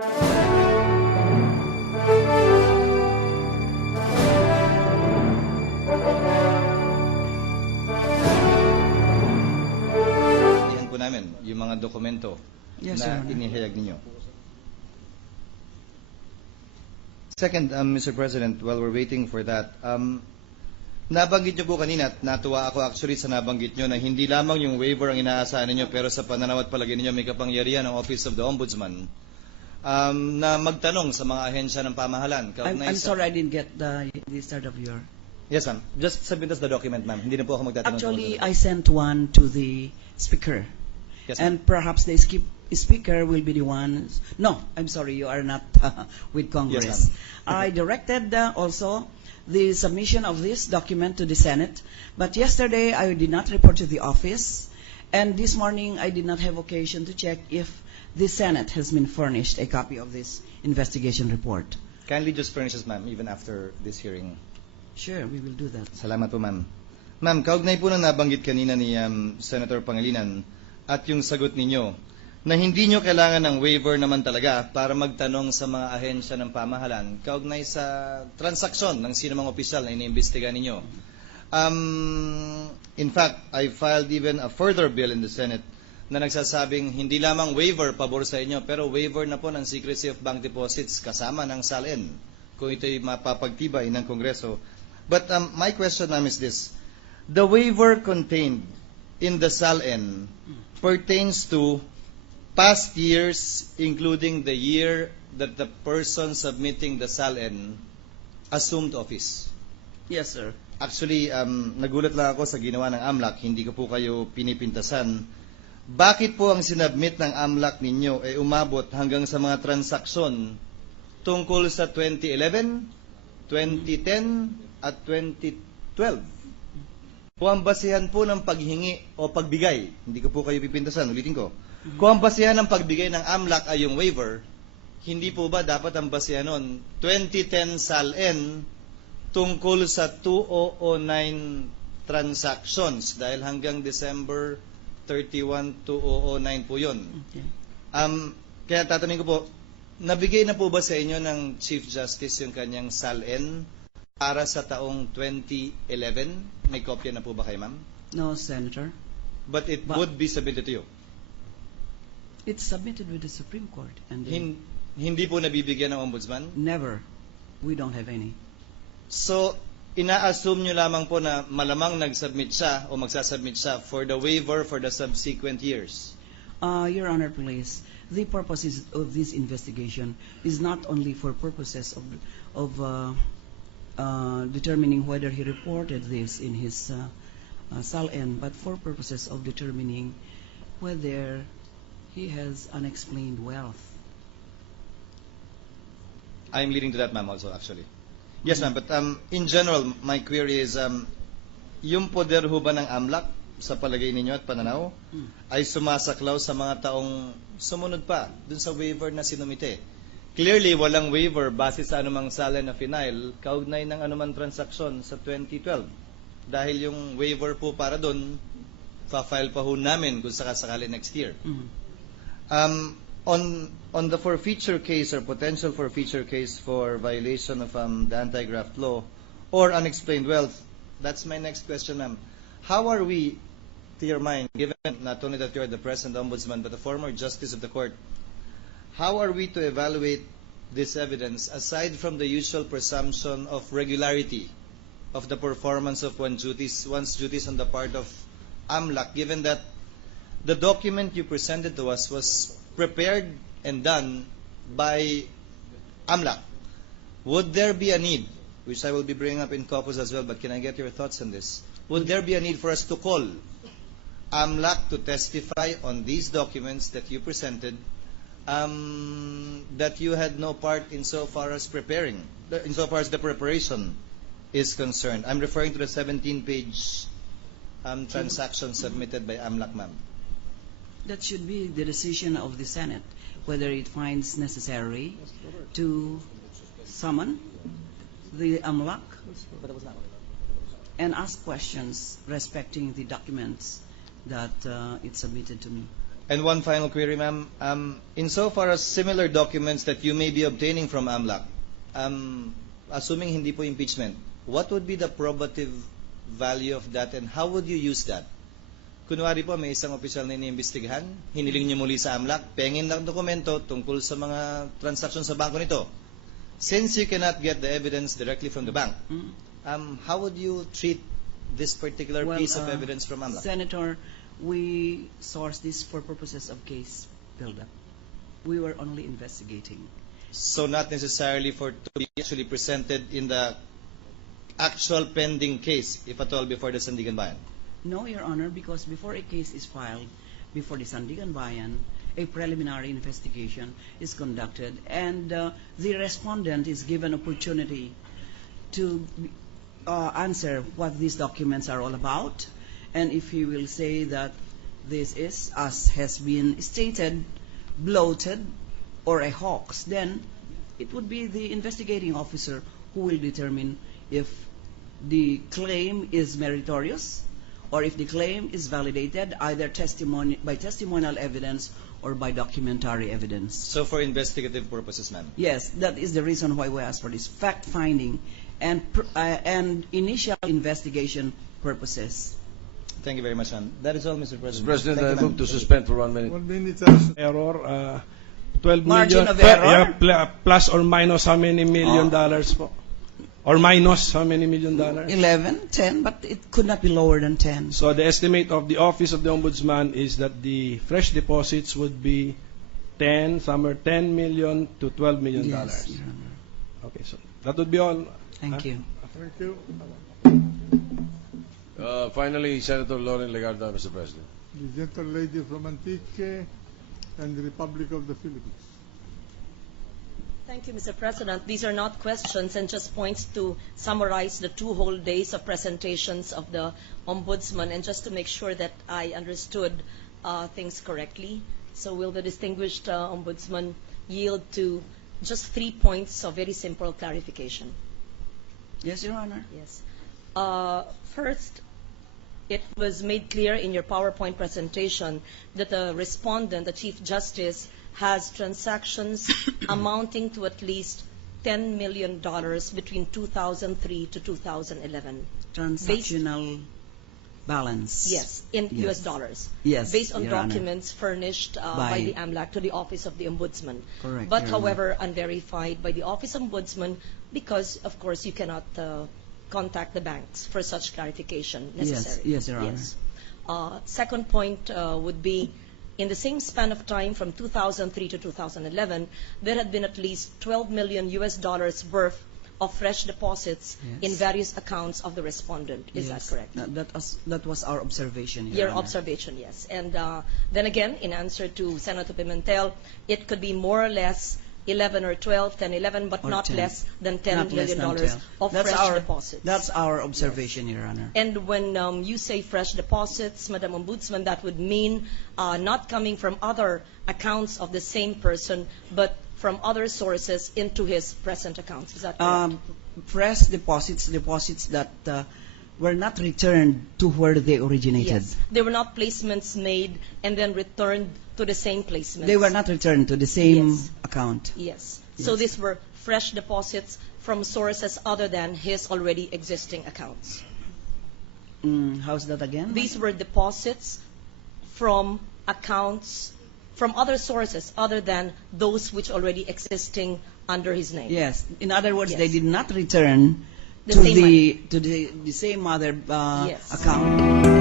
Iyan po namin yung mga dokumento Yes, na Your Honor. inihayag ninyo. Second, Mr. President, while we're waiting for that, nabanggit nyo po kanina at natuwa ako actually sa nabanggit nyo na hindi lamang yung waiver ang inaasahan ninyo pero sa pananaw at palagay ninyo may kapangyarihan ng Office of the Ombudsman na magtanong sa mga ahensya ng pamahalan. I'm sorry I didn't get the start of your... Yes, ma'am. Just submit us the document, ma'am. Hindi na po ako magtatanong. Actually, I sent one to the speaker. Yes, And perhaps the speaker will be the ones... No, I'm sorry, you are not with Congress. Yes, I directed also the submission of this document to the Senate, but yesterday I did not report to the office, and this morning I did not have occasion to check if the Senate has been furnished a copy of this investigation report. Kindly just furnish us, ma'am, even after this hearing. Sure, we will do that. Salamat po, ma'am. Ma'am, kaugnay po na nabanggit kanina ni Senator Pangilinan at yung sagot ninyo na hindi nyo kailangan ng waiver naman talaga para magtanong sa mga ahensya ng pamahalan kaugnay sa transaksyon ng sino mang opisyal na iniimbestiga ninyo. In fact, I filed even a further bill in the Senate na nagsasabing hindi lamang waiver pabor sa inyo, pero waiver na po ng secrecy of bank deposits kasama ng SALN kung ito'y mapapagtibay ng Kongreso. But my question, ma'am, is this. The waiver contained in the SALN pertains to past years, including the year that the person submitting the SALN assumed office. Yes, sir. Actually, nagulat lang ako sa ginawa ng AMLAC, hindi ko po kayo pinipintasan. Bakit po ang sinubmit ng AMLAC ninyo ay umabot hanggang sa mga transaksyon tungkol sa 2011, 2010, at 2012? Kung ang basihan po ng paghingi o pagbigay, hindi ko po kayo pipintasan, ulitin ko. Kung ang basihan ng pagbigay ng AMLAC ay yung waiver, hindi po ba dapat ang basihan nun 2010 SALN tungkol sa 2009 transactions dahil hanggang December 31, 2009 po yun. Okay. Kaya tatanungin ko po, nabigay na po ba sa inyo ng Chief Justice yung kanyang SALN para sa taong 2011? May kopya na po ba kayo, ma'am? No, Senator. But it would be submitted to you. It's submitted with the Supreme Court. And Hindi po nabibigyan ng Ombudsman? never. We don't have any. So, ina-assume nyo lamang po na malamang nag-submit siya o magsasubmit siya for the waiver for the subsequent years. Your Honor, please. The purposes of this investigation is not only for purposes of determining whether he reported this in his SALN, but for purposes of determining whether he has unexplained wealth. I'm leading to that, ma'am, also, actually. Yes, ma'am, but in general, my query is, yung poder ho ba ng AMLAC sa palagay ninyo at pananaw ay sumasaklaw sa mga taong sumunod pa dun sa waiver na sinumite? Clearly, walang waiver base sa anumang SALN na final kaugnay ng anumang transaksyon sa 2012. Dahil yung waiver po para dun, pa-file pa ho namin kung sakasakali next year. On the forfeiture case or potential forfeiture case for violation of the anti-graft law or unexplained wealth, that's my next question, ma'am. How are we, to your mind, given not only that you're the present ombudsman but the former justice of the court, how are we to evaluate this evidence aside from the usual presumption of regularity of the performance of one's duties on the part of AMLAC, given that the document you presented to us was prepared and done by AMLAC? Would there be a need, which I will be bringing up in caucus as well, but can I get your thoughts on this? Would there be a need for us to call AMLAC to testify on these documents that you presented, that you had no part insofar as the preparation is concerned? I'm referring to the 17-page transaction submitted by AMLAC, ma'am. That should be the decision of the Senate, whether it finds necessary to summon the AMLAC and ask questions respecting the documents that it submitted to me. And one final query, ma'am. Insofar as similar documents that you may be obtaining from AMLAC, assuming hindi po impeachment, what would be the probative value of that and how would you use that? Kunwari po, may isang opisyal na iniimbestigahan, hiniling niyo muli sa AMLAC, pengin lang dokumento tungkol sa mga transaksyon sa bangko nito. Since you cannot get the evidence directly from the bank, how would you treat this particular piece of evidence from AMLAC? Senator, we source this for purposes of case build-up. We were only investigating. So not necessarily to be actually presented in the actual pending case, if at all, before the Sandigan Bayan? No, Your Honor, because before a case is filed before the Sandigan Bayan, a preliminary investigation is conducted, and the respondent is given opportunity to answer what these documents are all about, and if he will say that this is, as has been stated, bloated or a hoax, then it would be the investigating officer who will determine if the claim is meritorious or if the claim is validated either by testimonial evidence or by documentary evidence. So for investigative purposes, ma'am? Yes, that is the reason why we ask for this fact-finding and initial investigation purposes. Thank you very much, ma'am. That is all, Mr. President. Mr. President, Thank I you, move ma'am. to suspend for 1 minute. 1 minute. Error, 12 Margin million. of error? Yeah, plus or minus how many million dollars po? Or minus how many $1 million? 11, 10, but it could not be lower than 10. So the estimate of the Office of the Ombudsman is that the fresh deposits would be 10 million to $12 million. Yes, Your Honor. Okay, so that would be all. Thank you. Thank you. Finally, Senator Lauren Legarda, Mr. President. The gentle lady from Antique and the Republic of the Philippines. Thank you, Mr. President. These are not questions and just points to summarize the 2 whole days of presentations of the Ombudsman and just to make sure that I understood things correctly. So will the distinguished Ombudsman yield to just 3 points of very simple clarification? Yes, Your Honor. Yes. First, it was made clear in your PowerPoint presentation that the respondent, the Chief Justice, has transactions amounting to at least $10 million between 2003 to 2011. Transactional balance. Yes, in Yes. US dollars. Yes, Based on Your Honor. documents furnished by the AMLAC to the Office of the Ombudsman. Correct, But Your Honor. however, unverified by the Office of Ombudsman because, of course, you cannot contact the banks for such clarification necessary. Yes, Your Honor. Second point would be, in the same span of time from 2003 to 2011, there had been at least $12 million worth of fresh deposits in various accounts of the respondent. Is that correct? That was our observation, Your Your Honor. observation, yes. And then again, in answer to Senator Pimentel, it could be more or less 11 or 12, 10, 11, but Or not 10. less than $10 Not less million than 10. of That's fresh our, deposits. That's our observation, Your Honor. And when you say fresh deposits, Madam Ombudsman, that would mean not coming from other accounts of the same person, but from other sources into his present accounts. Is that correct? Fresh deposits that were not returned to where they originated. Yes. They were not placements made and then returned to the same placements. They were not returned to the same Yes. account. Yes. So Yes. these were fresh deposits from sources other than his already existing accounts. How's that again? These were deposits from accounts from other sources other than those which already existing under his name. Yes. In other words, Yes. they did not return The to same money. the same other Yes. account.